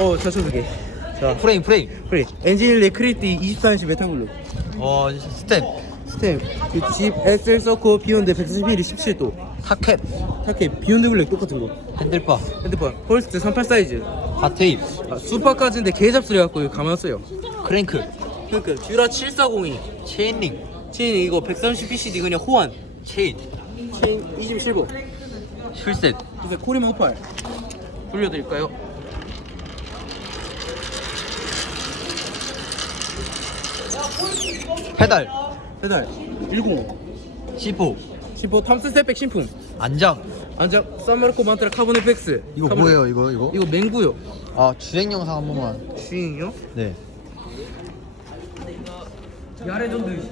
어 저쪽 그게 자. 프레임 프레임. 그래 엔진 레크리티 24인치 메타블루. 어 스텝 스템 그집 SL 서커 비욘드 140mm 17도. 타켓. 타켓. 비욘드 블랙 똑같은 거. 핸들바. 핸드폰 폴스트 38 사이즈. 바테입 아, 수파까지인데 개 잡소리 갖고 써요. 크랭크. 그러니까 듀라 7402 체인링. 체인 이거 130PCD 그냥 호환. 체인. 체인 27번 휠셋. 그래서 코리마 오팔. 돌려드릴까요? 페달. 페달. 105 C4 10호 탐스 스텝백 신품. 안장. 안장. 썬마르코 만트라 카본 FX 이거 카본- 뭐예요 이거 이거? 이거 맹구요. 아 주행 영상 한 번만. 주인이요? 네. 야레전드